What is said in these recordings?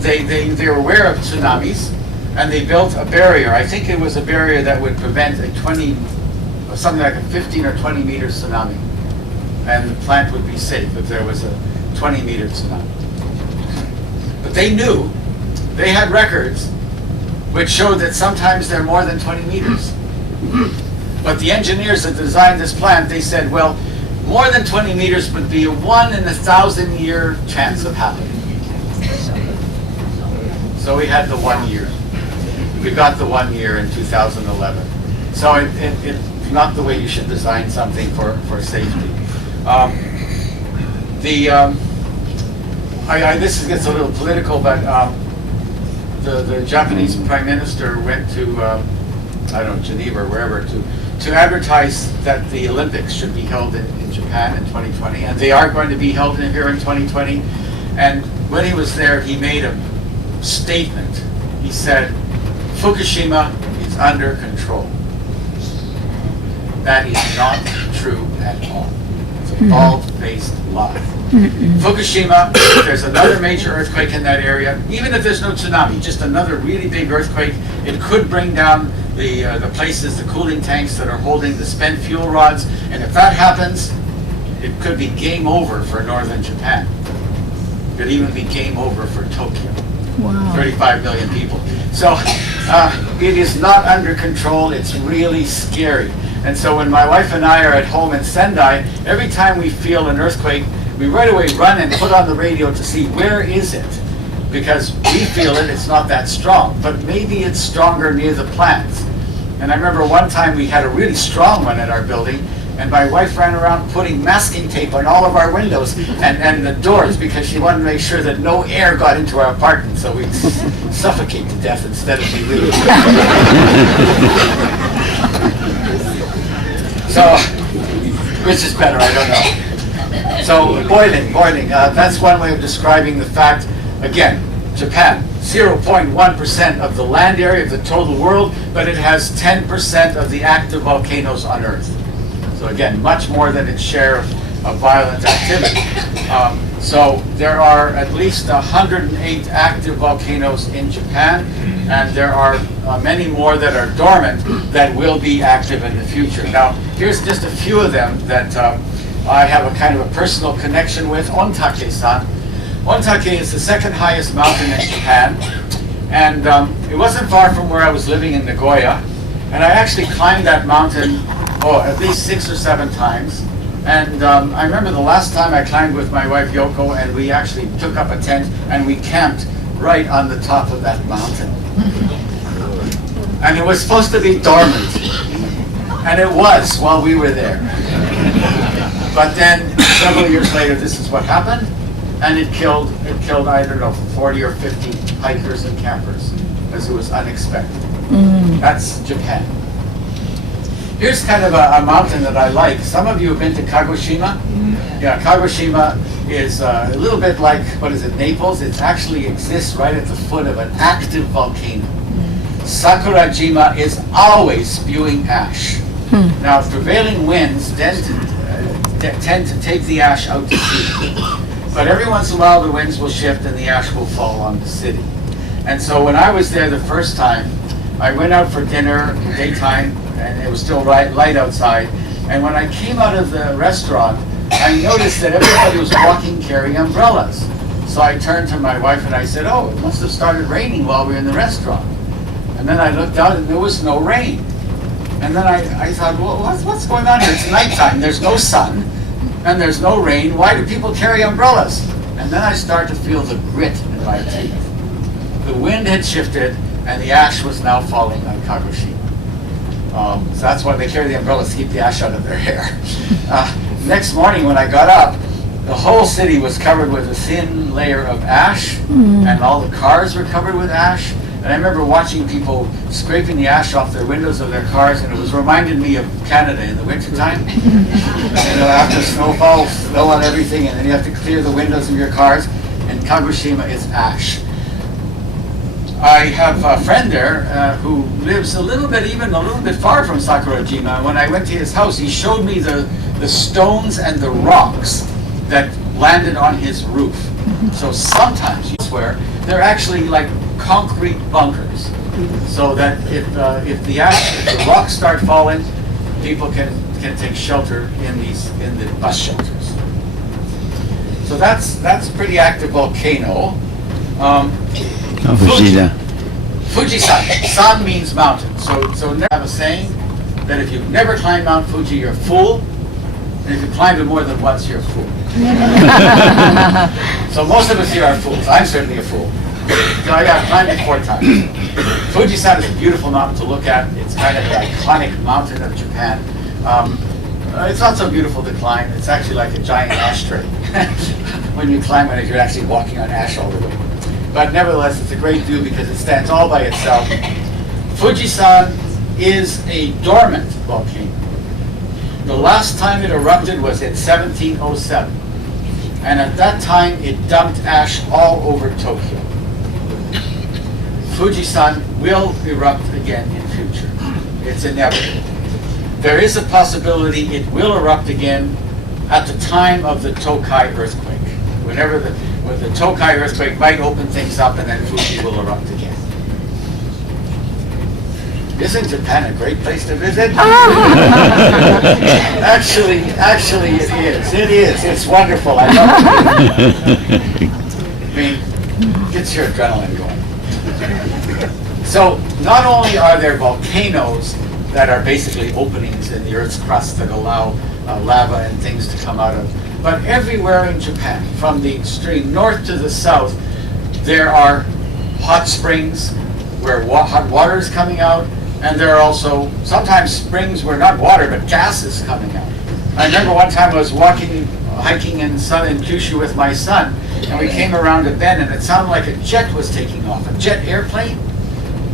they were aware of tsunamis, and they built a barrier. I think it was a barrier that would prevent a 20, or something like a 15 or 20 meter tsunami. And the plant would be safe if there was a 20-meter tsunami. But they knew, they had records which showed that sometimes they're more than 20 meters. But the engineers that designed this plant, they said, well, more than 20 meters would be a 1 in 1,000 year chance of happening. So we had the 1 year. We got the 1 year in 2011. So it's not the way you should design something for safety. This gets a little political, but the Japanese Prime Minister went to, I don't know, Geneva or wherever, to advertise that the Olympics should be held in Japan in 2020, and they are going to be held here in 2020. And when he was there, he made a statement. He said, Fukushima is under control. That is not true at all. It's a bald-faced lie. Fukushima, if there's another major earthquake in that area, even if there's no tsunami, just another really big earthquake, it could bring down the places, the cooling tanks that are holding the spent fuel rods, and if that happens, it could be game over for northern Japan. It could even be game over for Tokyo. Wow. 35 million people. So it is not under control. It's really scary. And so when my wife and I are at home in Sendai, every time we feel an earthquake, we right away run and put on the radio to see where is it. Because we feel it's not that strong, but maybe it's stronger near the plants. And I remember one time we had a really strong one at our building, and my wife ran around putting masking tape on all of our windows and the doors because she wanted to make sure that no air got into our apartment, so we'd suffocate to death instead of be really So, which is better, I don't know. So, boiling, that's one way of describing the fact. Again, Japan, 0.1% of the land area of the total world, but it has 10% of the active volcanoes on Earth. So again, much more than its share of violent activity. So there are at least 108 active volcanoes in Japan, and there are many more that are dormant that will be active in the future. Now, here's just a few of them that I have a kind of a personal connection with. Ontake-san. Ontake is the second highest mountain in Japan, and it wasn't far from where I was living in Nagoya, and I actually climbed that mountain at least 6 or 7 times. And I remember the last time I climbed with my wife Yoko, and we actually took up a tent and we camped right on the top of that mountain. And it was supposed to be dormant, and it was while we were there. But then several years later, this is what happened, and it killed I don't know 40 or 50 hikers and campers, as it was unexpected. That's Japan. Here's kind of a mountain that I like. Some of you have been to Kagoshima. Yeah, Kagoshima is a little bit like, what is it, Naples? It actually exists right at the foot of an active volcano. Sakurajima is always spewing ash. Now, prevailing winds tend to take the ash out to sea. But every once in a while the winds will shift and the ash will fall on the city. And so when I was there the first time, I went out for dinner daytime, and it was still light outside. And when I came out of the restaurant, I noticed that everybody was walking carrying umbrellas. So I turned to my wife and I said, oh, it must have started raining while we were in the restaurant. And then I looked out and there was no rain. And then I thought, well, what's going on here? It's nighttime, there's no sun, and there's no rain. Why do people carry umbrellas? And then I started to feel the grit in my teeth. The wind had shifted, and the ash was now falling on Kagoshima. So that's why they carry the umbrellas, to keep the ash out of their hair. Next morning when I got up, the whole city was covered with a thin layer of ash, and all the cars were covered with ash. And I remember watching people scraping the ash off their windows of their cars, and it was reminding me of Canada in the wintertime. After snowfall, snow on everything, and then you have to clear the windows of your cars, and Kagoshima is ash. I have a friend there who lives a little bit far from Sakurajima. When I went to his house, he showed me the stones and the rocks that landed on his roof. So sometimes, you swear, they're actually like concrete bunkers, so that if the rocks start falling, people can take shelter in the bus shelters. So that's a pretty active volcano. Fuji-san. San means mountain. So never have a saying that if you've never climbed Mount Fuji, you're a fool. And if you climbed it more than once, you're a fool. So most of us here are fools. I'm certainly a fool. So I climbed it 4 times. Fuji-san is a beautiful mountain to look at. It's kind of an iconic mountain of Japan. It's not so beautiful to climb. It's actually like a giant ashtray. When you climb it, you're actually walking on ash all the way. But nevertheless, it's a great view because it stands all by itself. Fuji-san is a dormant volcano. The last time it erupted was in 1707. And at that time, it dumped ash all over Tokyo. Fuji-san will erupt again in future. It's inevitable. There is a possibility it will erupt again at the time of the Tokai earthquake. When the Tokai earthquake might open things up and then Fuji will erupt again. Isn't Japan a great place to visit? Actually it is. It is. It's wonderful. I love it. I mean, gets your adrenaline going. So not only are there volcanoes that are basically openings in the Earth's crust that allow lava and things to come out of, but everywhere in Japan, from the extreme north to the south, there are hot springs where hot water is coming out, and there are also sometimes springs where not water but gas is coming out. I remember one time I was hiking in Kyushu with my son, and we came around a bend and it sounded like a jet was taking off, a jet airplane.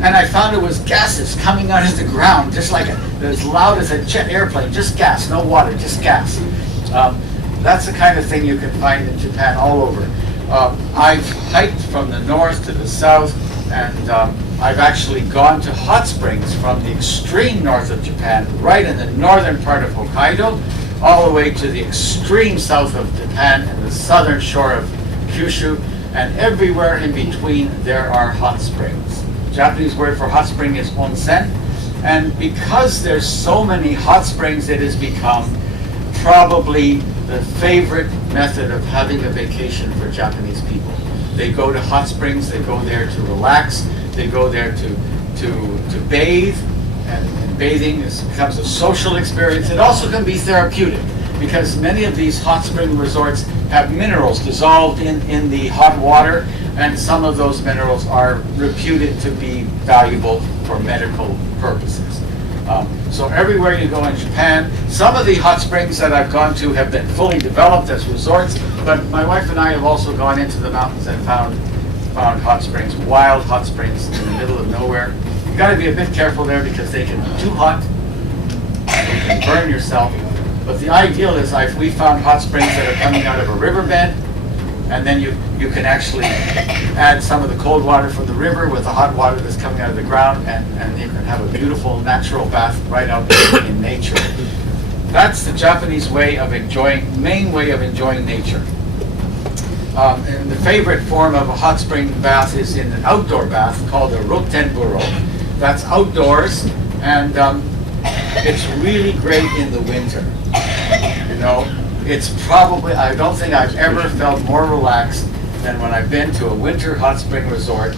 And I found it was gases coming out of the ground, just like as loud as a jet airplane, just gas, no water, just gas. That's the kind of thing you can find in Japan all over. I've hiked from the north to the south, and I've actually gone to hot springs from the extreme north of Japan, right in the northern part of Hokkaido, all the way to the extreme south of Japan and the southern shore of Kyushu, and everywhere in between there are hot springs. Japanese word for hot spring is onsen, and because there's so many hot springs, it has become probably the favorite method of having a vacation for Japanese people. They go to hot springs, they go there to relax, they go there to bathe, and bathing becomes a social experience. It also can be therapeutic, because many of these hot spring resorts have minerals dissolved in the hot water, and some of those minerals are reputed to be valuable for medical purposes. So everywhere you go in Japan, some of the hot springs that I've gone to have been fully developed as resorts, but my wife and I have also gone into the mountains and found hot springs, wild hot springs in the middle of nowhere. You've got to be a bit careful there because they can be too hot and you can burn yourself. But the ideal is we found hot springs that are coming out of a riverbed, and then you can actually add some of the cold water from the river with the hot water that's coming out of the ground, and you can have a beautiful natural bath right out in nature. That's the Japanese main way of enjoying nature. And the favorite form of a hot spring bath is in an outdoor bath called a rotenburo. That's outdoors, and it's really great in the winter. You know, it's probably, I don't think I've ever felt more relaxed than when I've been to a winter hot spring resort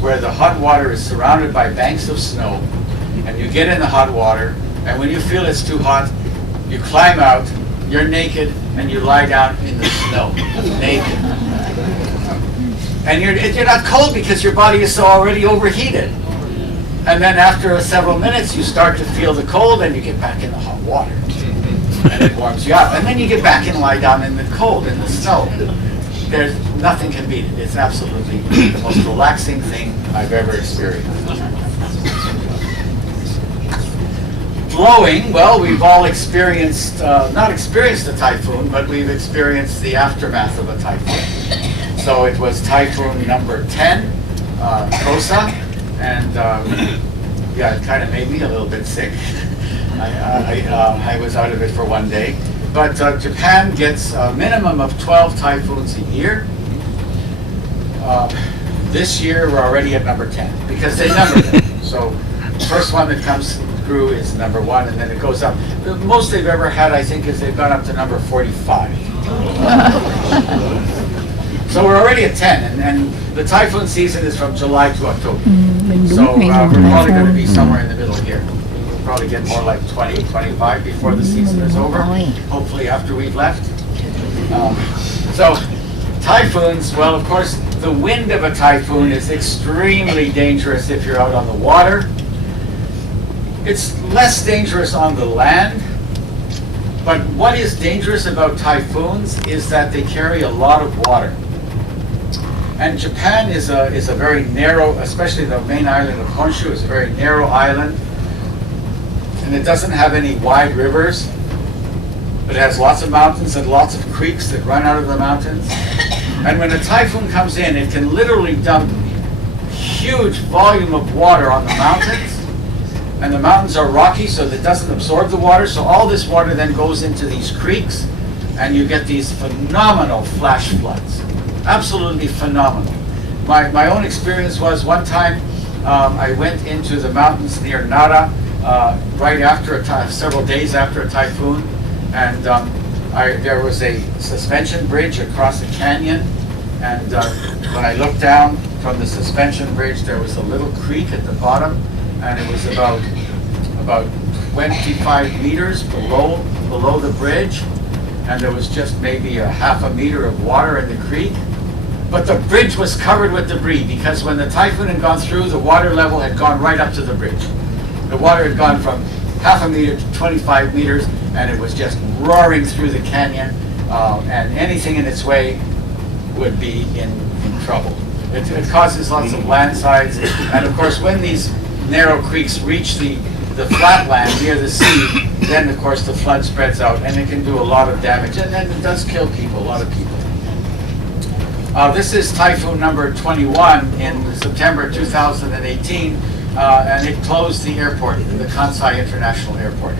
where the hot water is surrounded by banks of snow, and you get in the hot water, and when you feel it's too hot, you climb out, you're naked, and you lie down in the snow, naked. And you're not cold because your body is so already overheated. And then after several minutes, you start to feel the cold, and you get back in the hot water. And it warms you up. And then you get back and lie down in the cold, in the snow. There's nothing can beat it. It's absolutely the most relaxing thing I've ever experienced. Blowing, well, we've all experienced, not experienced a typhoon, but we've experienced the aftermath of a typhoon. So it was typhoon number 10, Kosa, and yeah, it kind of made me a little bit sick. I was out of it for one day. But Japan gets a minimum of 12 typhoons a year. This year, we're already at number 10, because they number them. So the first one that comes through is number 1, and then it goes up. The most they've ever had, I think, is they've gone up to number 45. So we're already at 10, and the typhoon season is from July to October. So we're probably going to be somewhere in the middle here. We'll probably get more like 20, 25 before the season is over, hopefully after we've left. So typhoons, well, of course, the wind of a typhoon is extremely dangerous if you're out on the water. It's less dangerous on the land, but what is dangerous about typhoons is that they carry a lot of water. And Japan is a very narrow, especially the main island of Honshu is a very narrow island, and it doesn't have any wide rivers, but it has lots of mountains and lots of creeks that run out of the mountains. And when a typhoon comes in, it can literally dump huge volume of water on the mountains. And the mountains are rocky, so that it doesn't absorb the water. So all this water then goes into these creeks, and you get these phenomenal flash floods. Absolutely phenomenal. My own experience was one time I went into the mountains near Nara right after several days after a typhoon, and there was a suspension bridge across a canyon, and when I looked down from the suspension bridge, there was a little creek at the bottom, and it was about 25 meters below the bridge, and there was just maybe a half a meter of water in the creek. But the bridge was covered with debris, because when the typhoon had gone through, the water level had gone right up to the bridge. The water had gone from half a meter to 25 meters, and it was just roaring through the canyon, and anything in its way would be in trouble. It causes lots of landslides, and of course when these narrow creeks reach the flat land near the sea, then of course the flood spreads out, and it can do a lot of damage, and then it does kill people, a lot of people. This is typhoon number 21 in September 2018, and it closed the airport, the Kansai International Airport.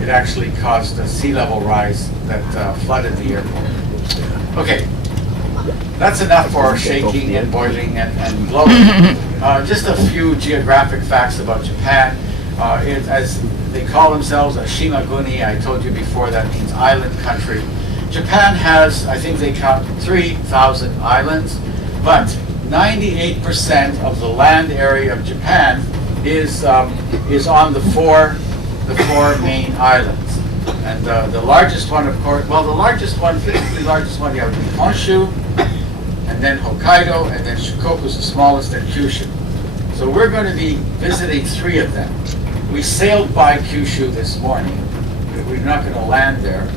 It actually caused a sea level rise that flooded the airport. Okay, that's enough for shaking and boiling and blowing. Just a few geographic facts about Japan. As they call themselves a Shimaguni, I told you before that means island country. Japan has, I think they count 3,000 islands, but 98% of the land area of Japan is on the four main islands. And the largest one, of course, well, the physically largest one, you have Honshu, and then Hokkaido, and then Shikoku is the smallest, and Kyushu. So we're going to be visiting 3 of them. We sailed by Kyushu this morning. We're not going to land there,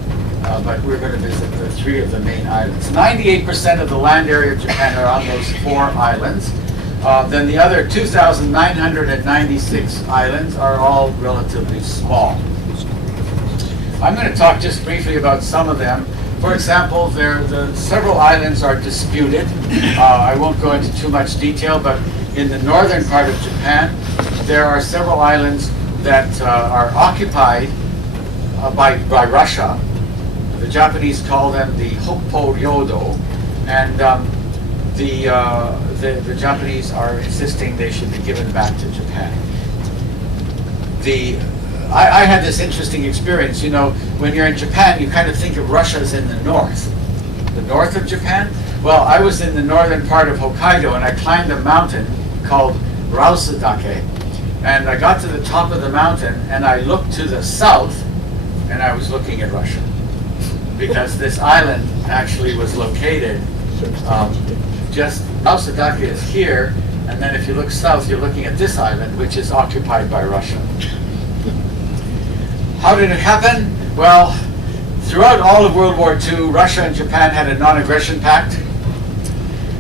but we're going to visit the 3 of the main islands. 98% of the land area of Japan are on those 4 islands. Then the other 2,996 islands are all relatively small. I'm going to talk just briefly about some of them. For example, several islands are disputed. I won't go into too much detail, but in the northern part of Japan, there are several islands that are occupied by Russia. The Japanese call them the Hokpo Ryodo, and the Japanese are insisting they should be given back to Japan. I had this interesting experience. You know, when you're in Japan, you kind of think of Russia as in the north of Japan. Well, I was in the northern part of Hokkaido, and I climbed a mountain called Rausadake, and I got to the top of the mountain, and I looked to the south, and I was looking at Russia, because this island actually was located just Rausadake is here, and then if you look south, you're looking at this island, which is occupied by Russia. How did it happen? Well, throughout all of World War II, Russia and Japan had a non-aggression pact.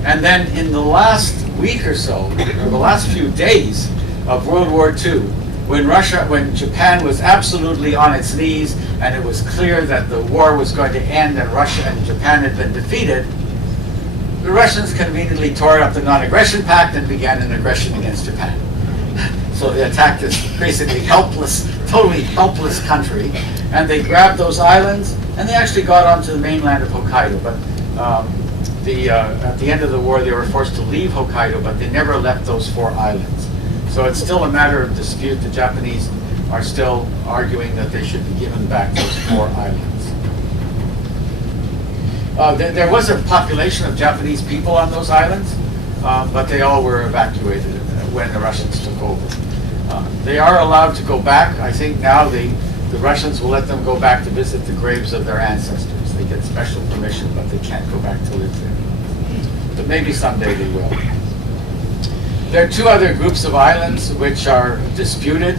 And then in the last week or so, or the last few days of World War II, when Japan was absolutely on its knees and it was clear that the war was going to end and Russia and Japan had been defeated, the Russians conveniently tore up the non-aggression pact and began an aggression against Japan. So they attacked this basically helpless, totally helpless country, and they grabbed those islands, and they actually got onto the mainland of Hokkaido. But at the end of the war, they were forced to leave Hokkaido, but they never left those 4 islands. So it's still a matter of dispute. The Japanese are still arguing that they should be given back those 4 islands. There was a population of Japanese people on those islands, but they all were evacuated when the Russians took over. They are allowed to go back. I think now the Russians will let them go back to visit the graves of their ancestors. They get special permission, but they can't go back to live there. But maybe someday they will. There are 2 other groups of islands which are disputed.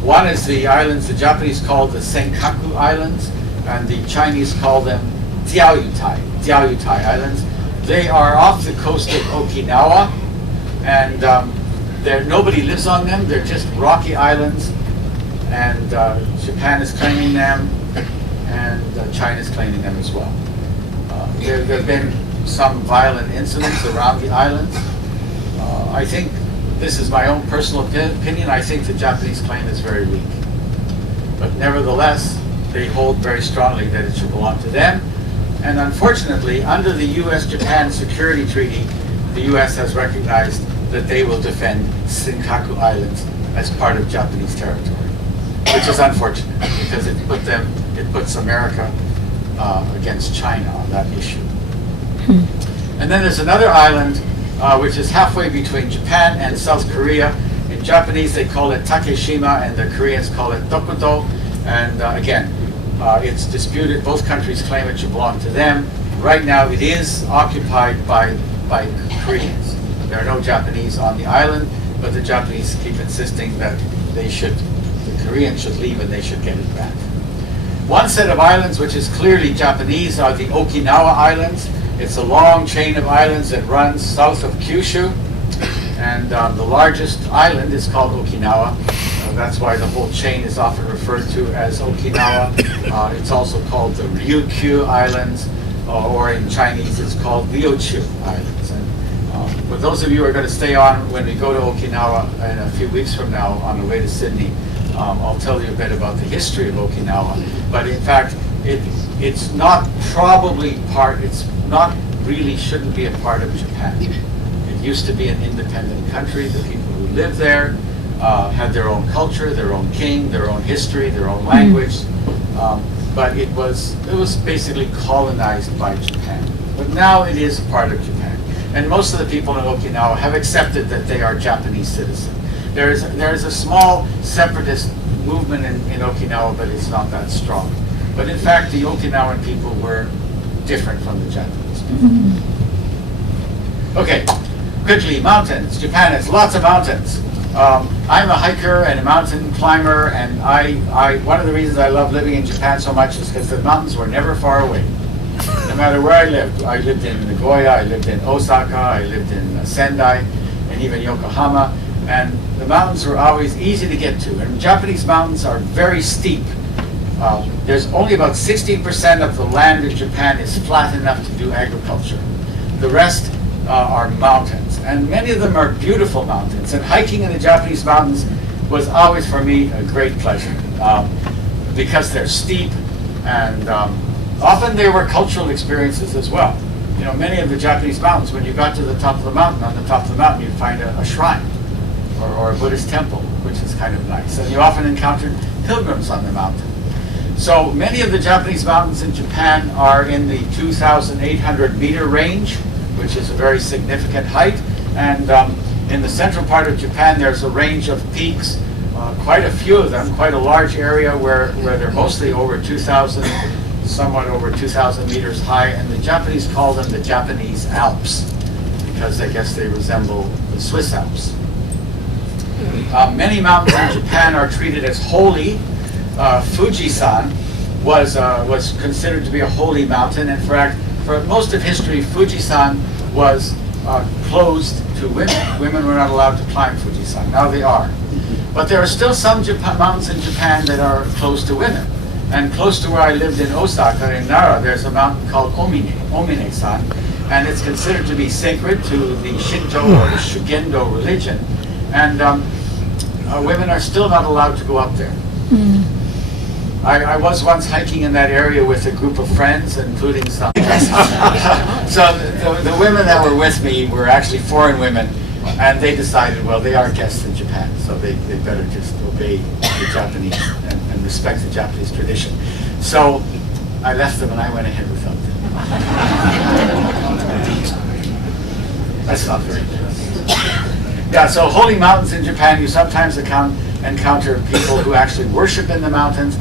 One is the islands the Japanese call the Senkaku Islands, and the Chinese call them Diaoyutai Islands. They are off the coast of Okinawa, and nobody lives on them. They're just rocky islands, and Japan is claiming them, and China is claiming them as well. There have been some violent incidents around the islands. I think, this is my own personal opinion, I think the Japanese claim is very weak. But nevertheless, they hold very strongly that it should belong to them. And unfortunately, under the U.S.-Japan Security Treaty, the U.S. has recognized that they will defend Senkaku Islands as part of Japanese territory, which is unfortunate because it puts America against China on that issue. And then there's another island which is halfway between Japan and South Korea. In Japanese they call it Takeshima, and the Koreans call it Dokudo. And again, it's disputed. Both countries claim it should belong to them. Right now it is occupied by Koreans. There are no Japanese on the island, but the Japanese keep insisting that the Koreans should leave and they should get it back. One set of islands which is clearly Japanese are the Okinawa Islands. It's a long chain of islands that runs south of Kyushu, and the largest island is called Okinawa. That's why the whole chain is often referred to as Okinawa. It's also called the Ryukyu Islands, or in Chinese it's called Ryuchu Islands. And for those of you who are going to stay on when we go to Okinawa in a few weeks from now on the way to Sydney, I'll tell you a bit about the history of Okinawa. But in fact, it's not probably part, it's not really, shouldn't be a part of Japan. It used to be an independent country. The people who lived there had their own culture, their own king, their own history, their own language. But it was basically colonized by Japan. But now it is part of Japan. And most of the people in Okinawa have accepted that they are Japanese citizens. There is a small separatist movement in Okinawa, but it's not that strong. But in fact, the Okinawan people were different from the Japanese people. Okay, quickly, mountains. Japan has lots of mountains. I'm a hiker and a mountain climber, and one of the reasons I love living in Japan so much is because the mountains were never far away. No matter where I lived in Nagoya, I lived in Osaka, I lived in Sendai, and even Yokohama, and the mountains were always easy to get to. And Japanese mountains are very steep. There's only about 16% of the land in Japan is flat enough to do agriculture. The rest are mountains, and many of them are beautiful mountains. And hiking in the Japanese mountains was always for me a great pleasure because they're steep, and often there were cultural experiences as well. You know, many of the Japanese mountains, when you got to the top of the mountain, on the top of the mountain you'd find a shrine or a Buddhist temple, which is kind of nice. And you often encountered pilgrims on the mountain. So many of the Japanese mountains in Japan are in the 2,800 meter range, which is a very significant height. And in the central part of Japan, there's a range of peaks, quite a few of them, quite a large area where they're mostly over 2,000, somewhat over 2,000 meters high. And the Japanese call them the Japanese Alps, because I guess they resemble the Swiss Alps. Many mountains in Japan are treated as holy. Fujisan was considered to be a holy mountain, and for most of history, Fujisan was closed to women. Women were not allowed to climb Fujisan. Now they are. But there are still some mountains in Japan that are closed to women. And close to where I lived in Osaka, in Nara, there's a mountain called Omine-san, and it's considered to be sacred to the Shinto or the Shugendo religion. And women are still not allowed to go up there. I was once hiking in that area with a group of friends, including some. So the women that were with me were actually foreign women, and they decided, well, they are guests in Japan, so they better just obey the Japanese and respect the Japanese tradition. So I left them and I went ahead without them. That's not very good. Yeah, so holy mountains in Japan, you sometimes encounter people who actually worship in the mountains.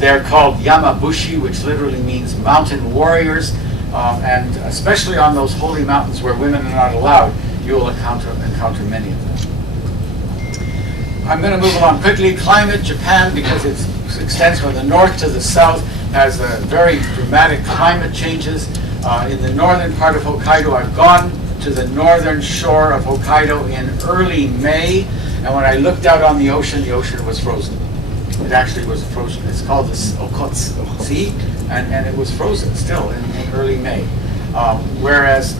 They're called yamabushi, which literally means mountain warriors. And especially on those holy mountains where women are not allowed, you will encounter many of them. I'm going to move along quickly. Climate, Japan, because it extends from the north to the south, has very dramatic climate changes. In the northern part of Hokkaido, I've gone to the northern shore of Hokkaido in early May, and when I looked out on the ocean was frozen. It actually was frozen. It's called the Okotsu Sea, and it was frozen still in early May. Whereas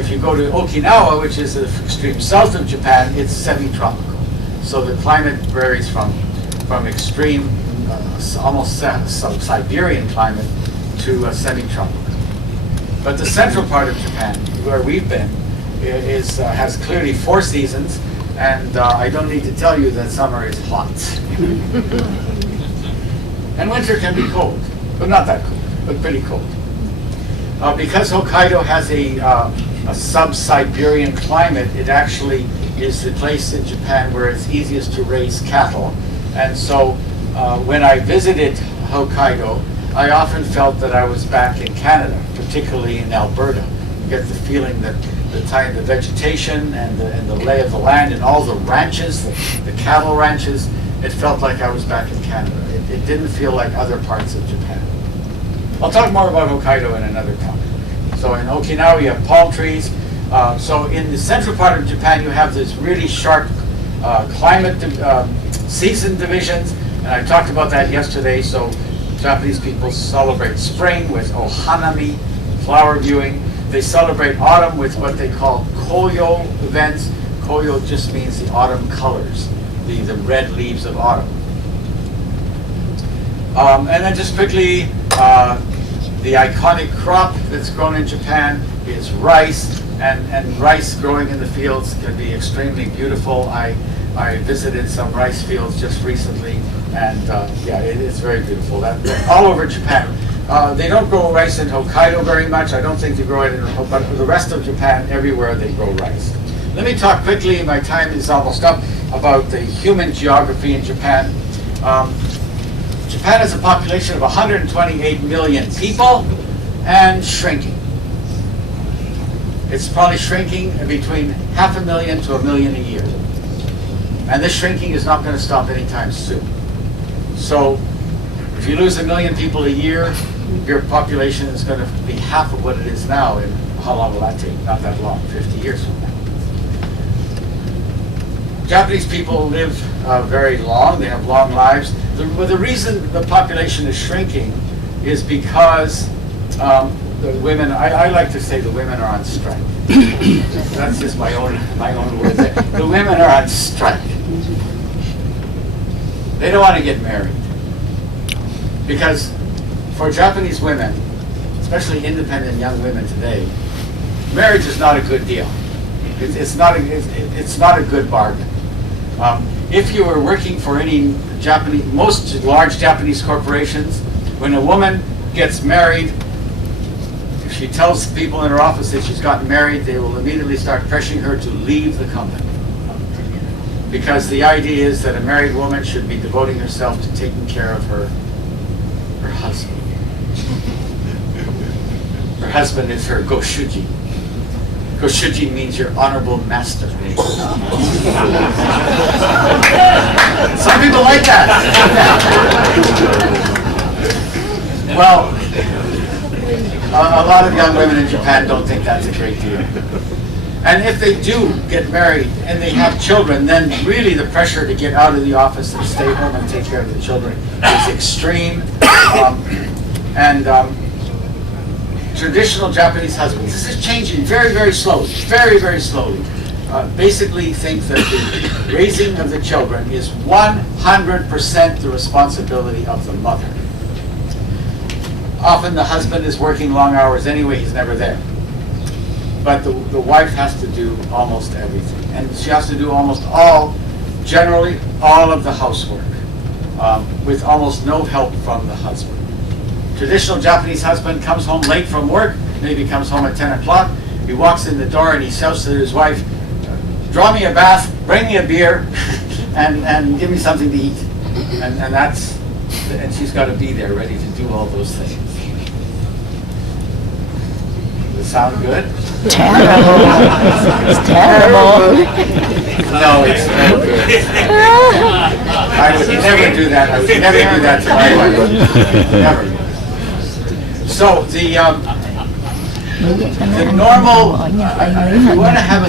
if you go to Okinawa, which is the extreme south of Japan, it's semi-tropical. So the climate varies from extreme, almost Siberian climate to semi-tropical. But the central part of Japan, where we've been, has clearly 4 seasons, and I don't need to tell you that summer is hot. And winter can be cold, but not that cold, but pretty cold. Because Hokkaido has a sub-Siberian climate, it actually is the place in Japan where it's easiest to raise cattle. And so when I visited Hokkaido, I often felt that I was back in Canada, particularly in Alberta. You get the feeling that the vegetation and the lay of the land and all the ranches, the cattle ranches, it felt like I was back in Canada. It didn't feel like other parts of Japan. I'll talk more about Hokkaido in another talk. So in Okinawa, you have palm trees. So in the central part of Japan, you have this really sharp climate season divisions, and I talked about that yesterday. So Japanese people celebrate spring with ohanami, flower viewing. They celebrate autumn with what they call koyo events. Koyo just means the autumn colors, the red leaves of autumn. And then just quickly, the iconic crop that's grown in Japan is rice, and rice growing in the fields can be extremely beautiful. I visited some rice fields just recently, and yeah, it is very beautiful. All over Japan. They don't grow rice in Hokkaido very much. I don't think they grow it in Hokkaido, but for the rest of Japan, everywhere they grow rice. Let me talk quickly, my time is almost up, about the human geography in Japan. Japan has a population of 128 million people and shrinking. It's probably shrinking between 500,000 to 1 million a year. And this shrinking is not going to stop anytime soon. So if you lose 1 million people a year, your population is going to be half of what it is now. And how long will that take? Not that long, 50 years from now. Japanese people live very long. They have long lives. The reason the population is shrinking is because the women, I like to say the women are on strike. That's just my own words. The women are on strike. They don't want to get married. Because for Japanese women, especially independent young women today, marriage is not a good deal. It's not a good bargain. If you were working for any most large Japanese corporations, when a woman gets married, if she tells people in her office that she's gotten married, they will immediately start pressuring her to leave the company. Because the idea is that a married woman should be devoting herself to taking care of her husband. Her husband is her goshuji. Goshuji means your honorable master. Some people like that. Well, a lot of young women in Japan don't think that's a great deal. And if they do get married and they have children, then really the pressure to get out of the office and stay home and take care of the children is extreme. Traditional Japanese husbands, this is changing very, very slowly, very, very slowly, basically think that the raising of the children is 100% the responsibility of the mother. Often the husband is working long hours anyway, he's never there. But the wife has to do almost everything. And she has to do generally all of the housework, with almost no help from the husband. Traditional Japanese husband comes home late from work, maybe comes home at 10 o'clock. He walks in the door and he shouts to his wife, "Draw me a bath, bring me a beer, and give me something to eat." And she's got to be there ready to do all those things. Does it sound good? Terrible. It's terrible. No, it's no good. I would never do that. I would never do that to my wife. Never. So the normal, if you want to have a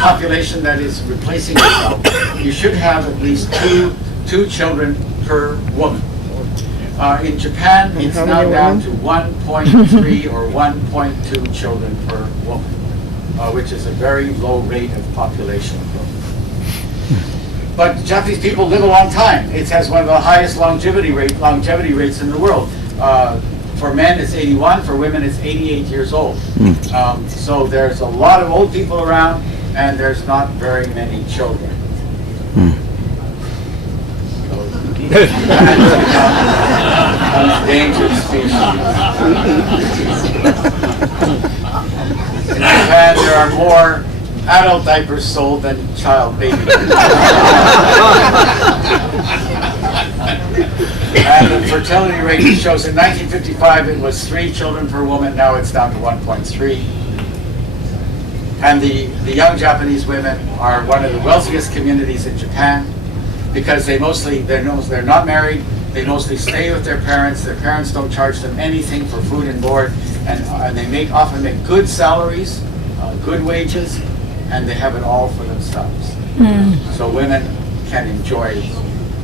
population that is replacing itself, you should have at least two children per woman. In Japan, it's now down to 1.3 or 1.2 children per woman, which is a very low rate of population growth. But Japanese people live a long time. It has one of the highest longevity rates in the world. For men, it's 81. For women, it's 88 years old. So there's a lot of old people around, and there's not very many children. Endangered species. In Japan, there are more adult diapers sold than child baby diapers. And the fertility rate shows in 1955 it was 3 children per woman. Now it's down to 1.3. And the young Japanese women are one of the wealthiest communities in Japan, because they're not married, they mostly stay with their parents don't charge them anything for food and board, and they often make good salaries, good wages, and they have it all for themselves. So women can enjoy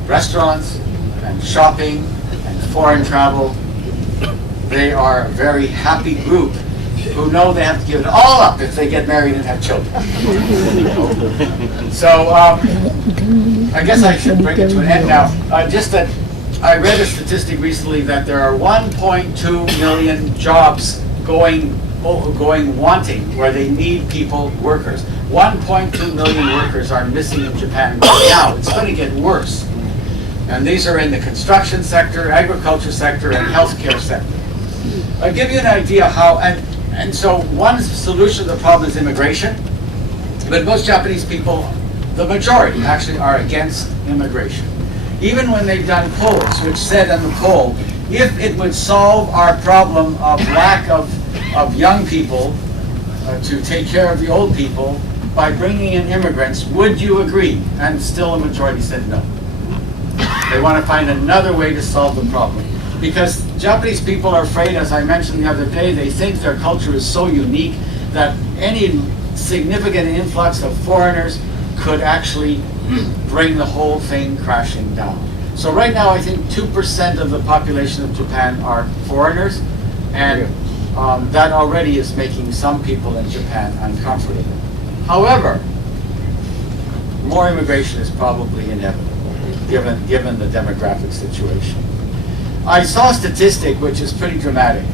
restaurants and shopping and foreign travel. They are a very happy group who know they have to give it all up if they get married and have children. So I guess I should bring it to an end now. Just that I read a statistic recently that there are 1.2 million jobs going wanting, where they need workers. 1.2 million workers are missing in Japan right now. It's going to get worse. And these are in the construction sector, agriculture sector, and healthcare sector. I'll give you an idea how, and so one solution to the problem is immigration, but most Japanese people, the majority actually, are against immigration. Even when they've done polls, which said on the poll, if it would solve our problem of lack of young people to take care of the old people by bringing in immigrants, would you agree? And still a majority said no. They want to find another way to solve the problem. Because Japanese people are afraid, as I mentioned the other day, they think their culture is so unique that any significant influx of foreigners could actually bring the whole thing crashing down. So right now I think 2% of the population of Japan are foreigners, and that already is making some people in Japan uncomfortable. However, more immigration is probably inevitable, given the demographic situation. I saw a statistic which is pretty dramatic.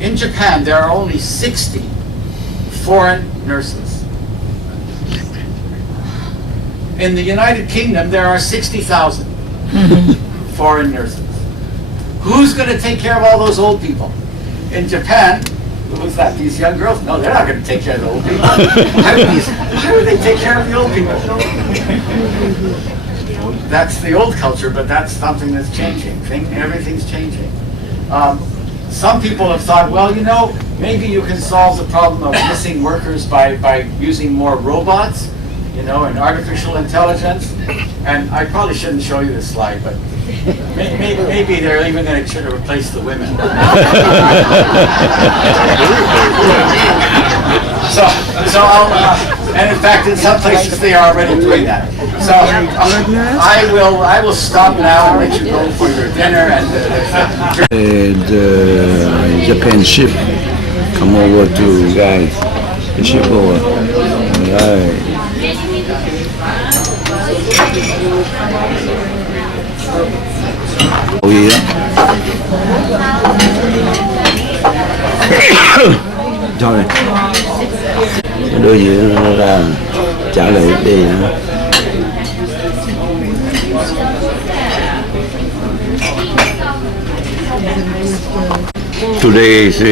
In Japan, there are only 60 foreign nurses. In the United Kingdom, there are 60,000 foreign nurses. Who's going to take care of all those old people? In Japan, who's that? These young girls? No, they're not going to take care of the old people. How would they take care of the old people? That's the old culture, but that's something that's changing. Everything's changing. Some people have thought, well, maybe you can solve the problem of missing workers by using more robots, and artificial intelligence. And I probably shouldn't show you this slide, but maybe they're even going to try to replace the women. And in fact, in some places they are already doing that. So I will stop now and let you go for your dinner and the Japan ship come over to guide the ship over. Right. Oh yeah. Rồi đưa gì nó ra trả lời đi. Today is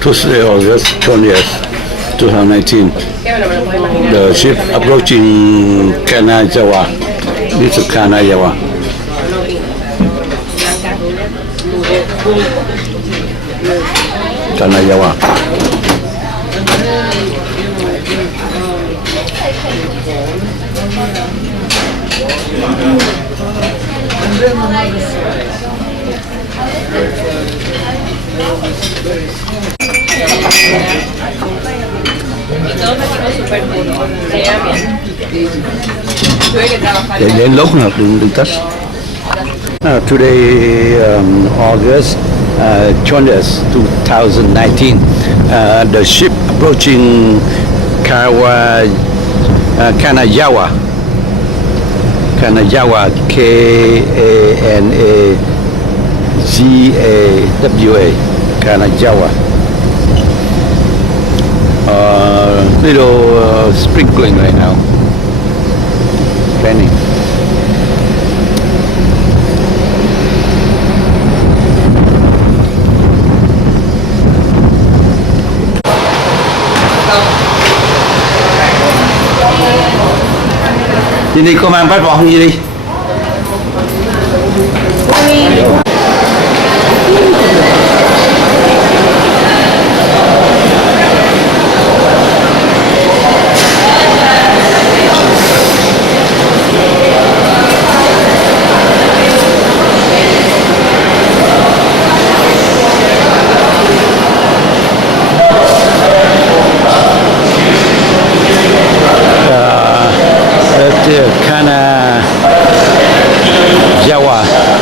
Tuesday, August 20th, 2019. The ship approaching Kanazawa. This is Kanazawa. Kanazawa. Đến lúc nào đừng tắt. Today, August 20th, 2019, the ship approaching Kanazawa. Kanazawa, K-A-N-A-Z-A-W-A, Kanazawa. Little sprinkling right now. Raining. Gì đi, cô mang passport không gì đi?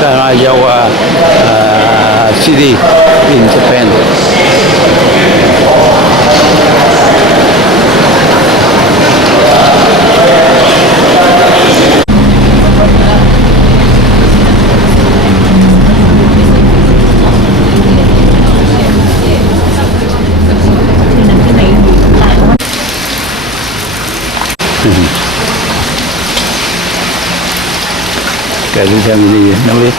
Kanazawa city in Japan. Cái đi xem gì nó biết.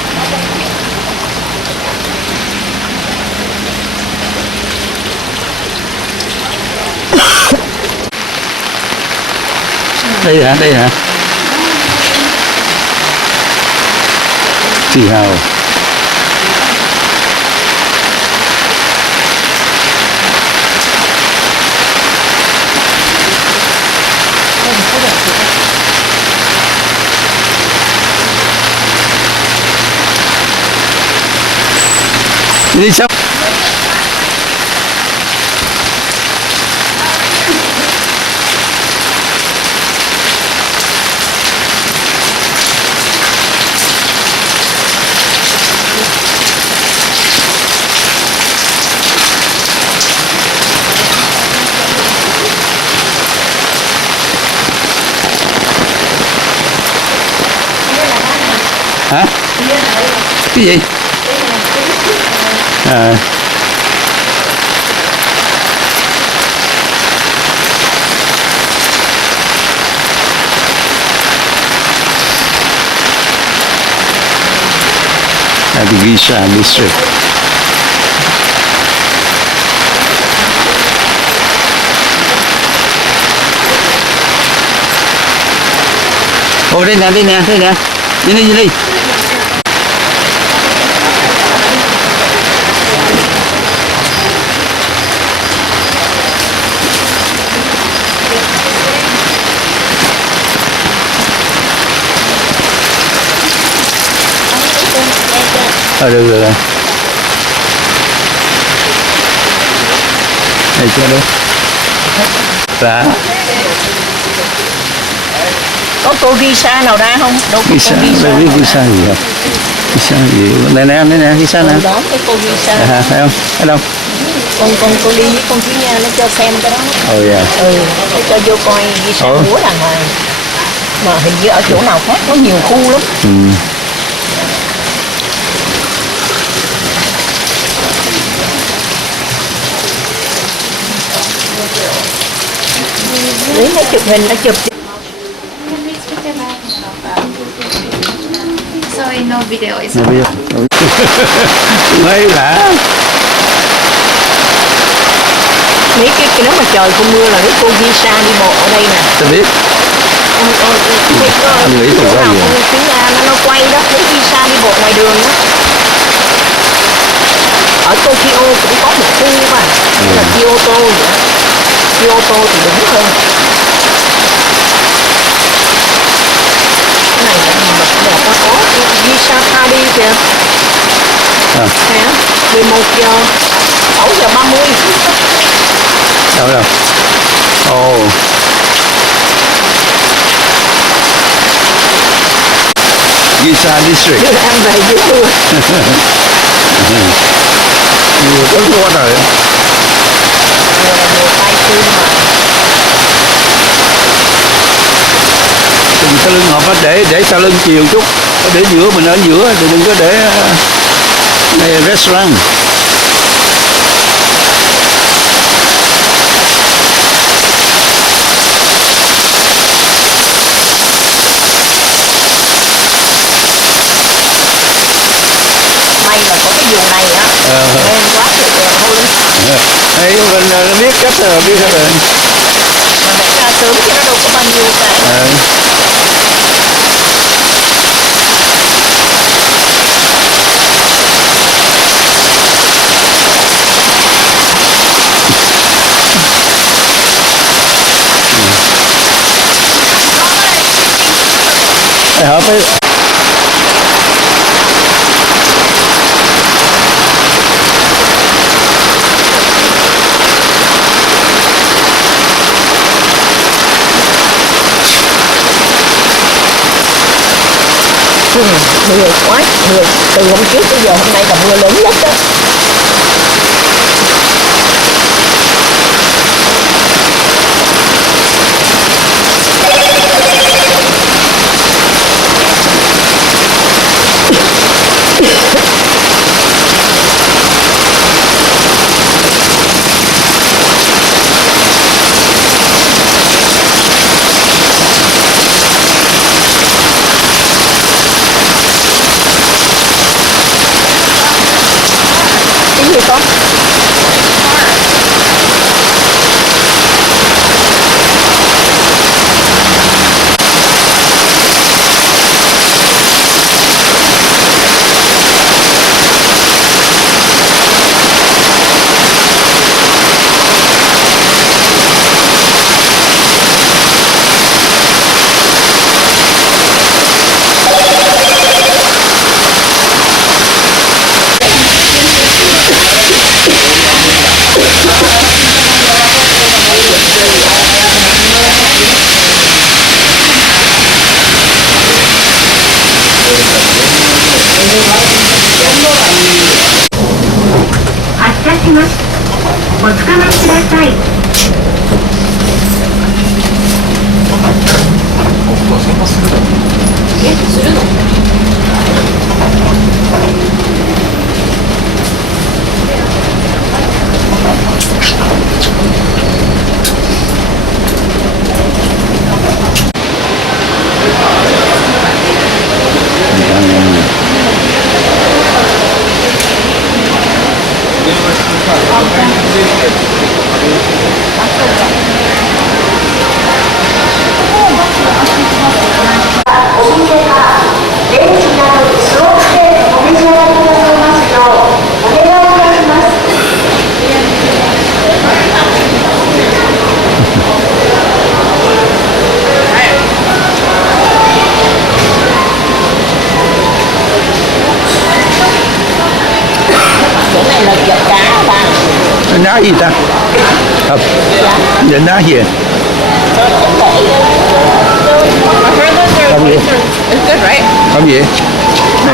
Đây hả, đây hả? Chị Hào. Đi sao? Hả? Cái gì? The Visa District. Ồ, đây nè, đây nè, đây nè. Đi đi, đi đi. Được rồi. Đây cho đây. Dạ. Có cô visa nào ra không? Đâu có Visa, cô visa. đâu biết visa gì không? Visa gì? Đây nè, visa nè. Đó cái cô visa. À, thấy không? Thấy đâu? Con cô đi với con Thúy Nha nó cho xem cái đó. Oh yeah. Nó cho vô coi visa múa đàng hoàng. Mà hình như ở chỗ nào khác có nhiều khu lắm. Lý nó chụp hình, nó chụp. Sorry, no video. It's Nè bây giờ mấy lạ. Mấy cái nếu mà trời không mưa là cái cô Visa đi bộ ở đây nè. Tôi biết. Anh nghĩ từ bao giờ? Tiếng nó quay đó, lấy Visa đi bộ ngoài đường đó. Ở Tokyo cũng có một khu mà, là Kyoto vậy. Kyoto thì đúng hơn. Cái này là mà đẹp nó có Visa Party kìa. À. Nè, 11 giờ, 6 giờ 30. Đâu đâu. Ồ. Visa District. Đưa em về dưới mưa. Mùa rất quá trời. Mùa tai phương mà. Đừng sau lưng họ có để sau lưng chiều chút, có để giữa mình ở giữa, đừng có để này restaurant. May là có cái vụ này á, em quá tuyệt đẹp thôi. Đấy, mình biết cách rồi, biết hết rồi. Mà phải ra sớm chứ nó đâu có bao nhiêu cả. Họ phải Mưa quá, mưa từ hôm trước tới giờ hôm nay là mưa lớn nhất đó. Cái gì con? Cái này là chợ cá ba. ná gì ta? Không. Vậy ná gì? Không gì? It's good, right? Không gì? Nè.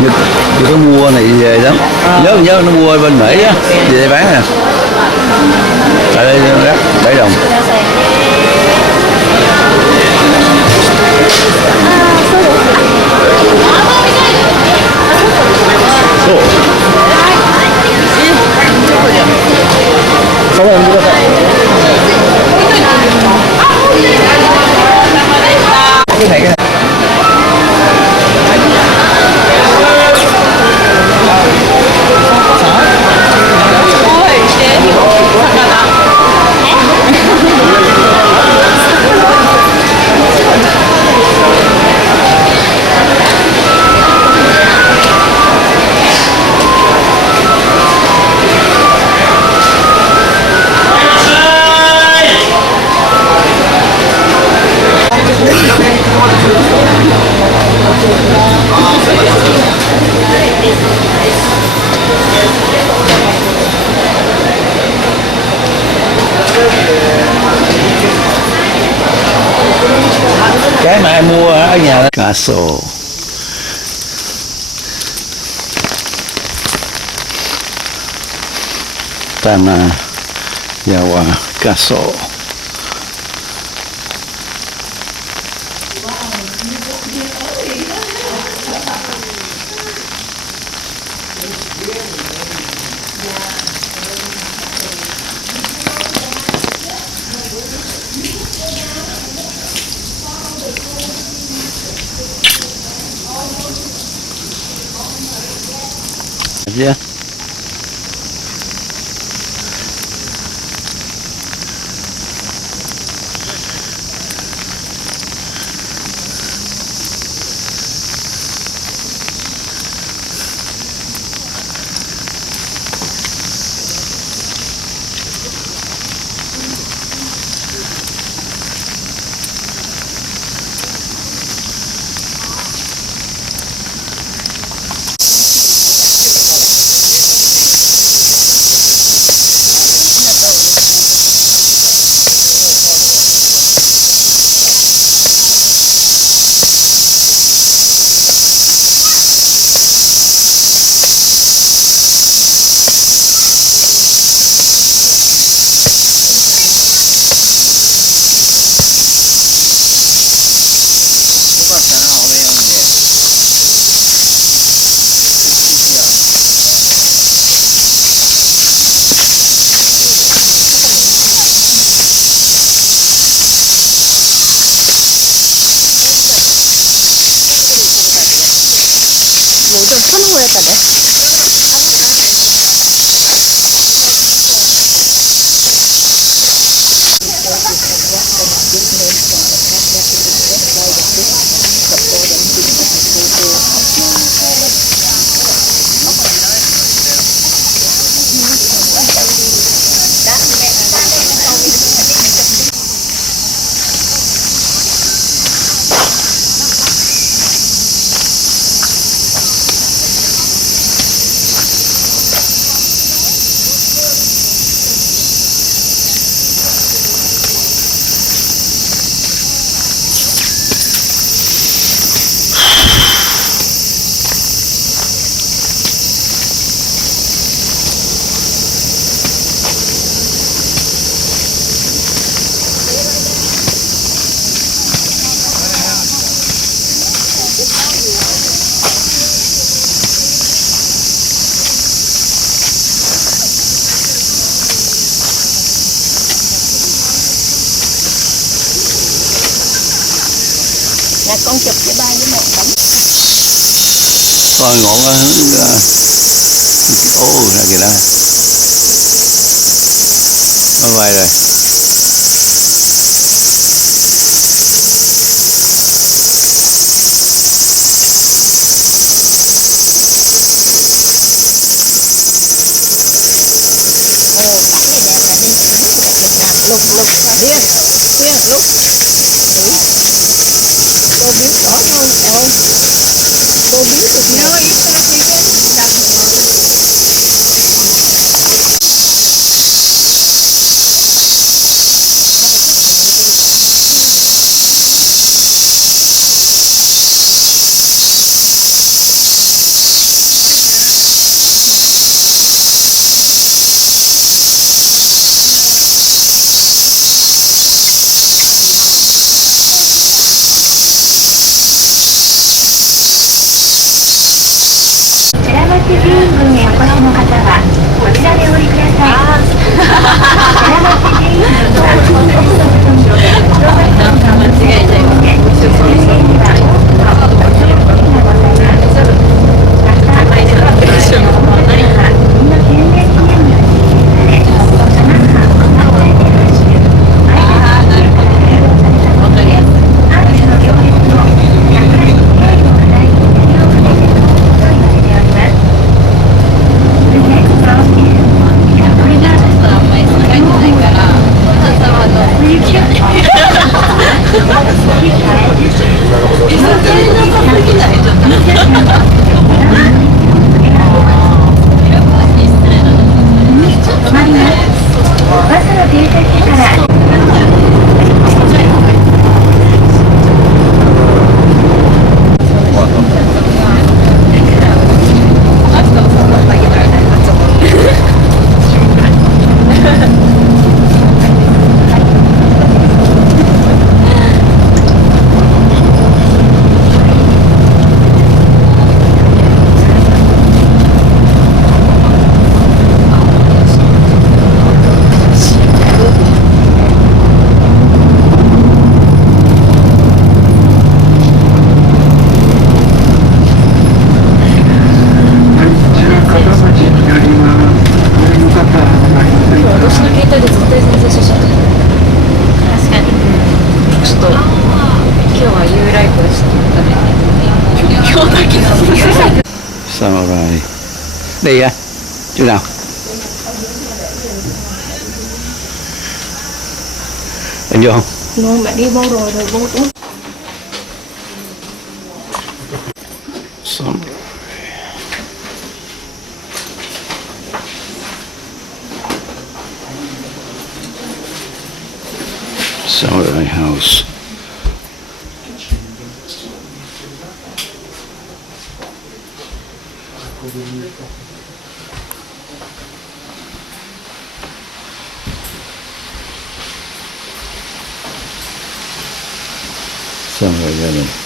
Như có mua này về lắm. Nhớ nó mua bên Mỹ á, về đây bán à. Ở đây đắt 7 đồng. ở nhà cá sổ tanah Jawa cá sổ. Yeah. 좀 펴는 거였다 네. Nè con chụp cái ba với một tấm. Coi ngọn ố ra kìa đó. Ở ngoài rồi. Lục lục riêng riêng lục đồ biến bỏ nhau đồ biến của nhau寺院群へお越しの方はこちらでお降りください。寺町寺院群は小学校の小学校の間違えちゃいますね。周辺には多くのお食事がございます。また、お客様は国の天然記念物に指定され、その他国際で発習、毎日の利用されたもので、アーチの行列を桜に敬意を払い、身を触れて通ると言われております。The next stop is Please Đi ra. Chỗ nào? Anh vô không? Rồi mẹ đi vô rồi vô đúng. Samurai house. Samurai garden.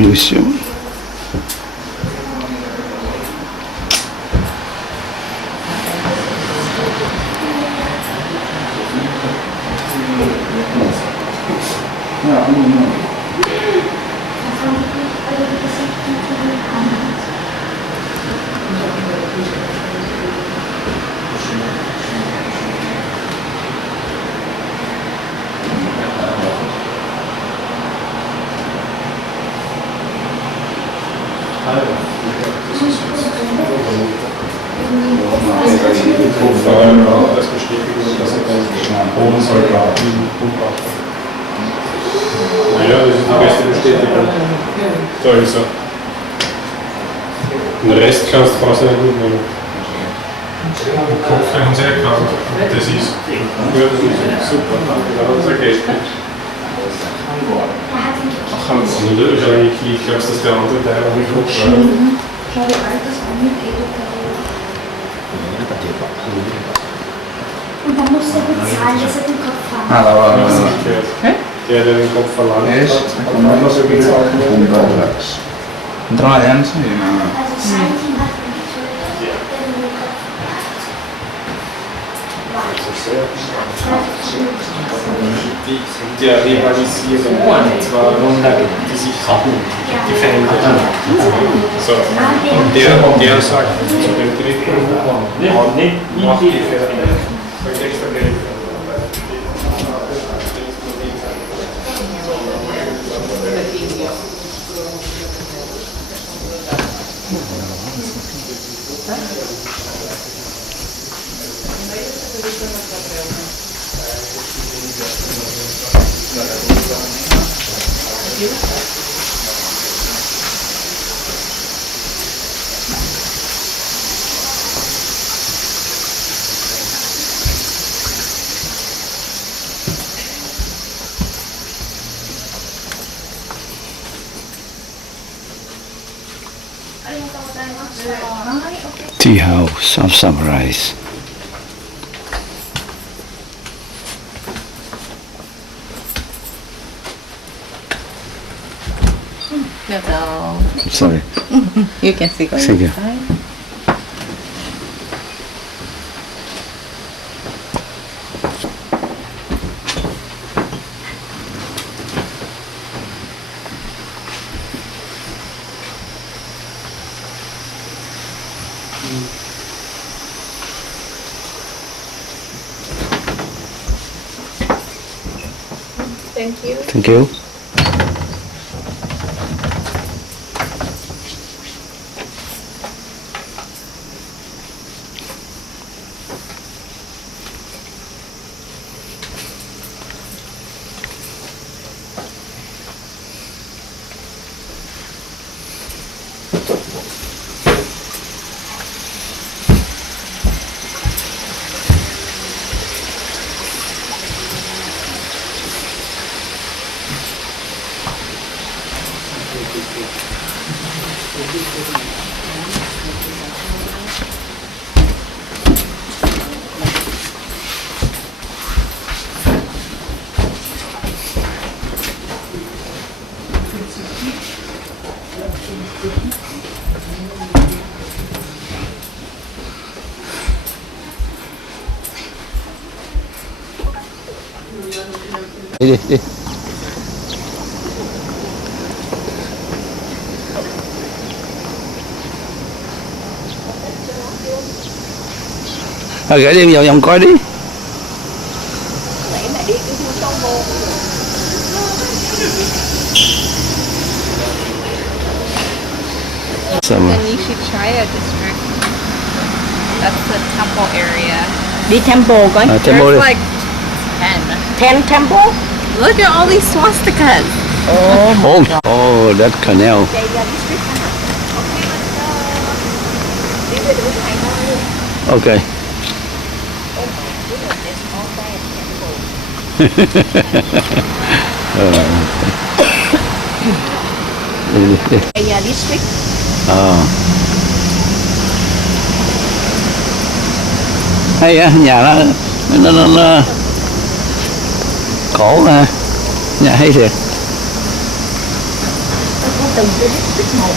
Museum. Das Bestätigung, dass er den Bodensoldaten umbracht hat. Naja, das ist die beste Bestätigung. Da ist er. Den Rest kannst du fast nicht mitnehmen. Den Kopf haben sie erkannt. Das ist. Ja, das ist super. Da hat es ergeben. Ich glaube, dass der andere Teil auch nicht hoch war. Und dann musst du bezahlen, dass er den Kopf haben. Allora, Der den Kopf verlangt es hat, come lo so che entrano dentro e Also Santi hat den Kopf der Rivalisierung, und zwar die sich gefällt haben. So, und der sagt zu dem dritten, mach die fertig. Sagt extra Geld. Tea house of samurais. Sorry. You can see going Sige. inside. Thank you. Thank you. đi. Gửi đi vòng vòng coi đi. Xong rồi. Then you should try a district. That's the temple area. Đi temple coi. Temple There's đi. like 10. 10 temple. Look at all these swastikas. Oh, that canal. Okay. Đi. District. Hay á, nhà nó cổ ha, nhà hay thiệt. Từng cái district một.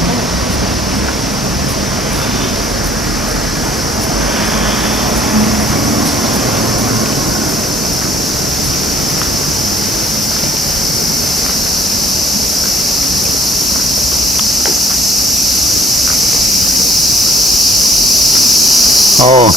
Ồ,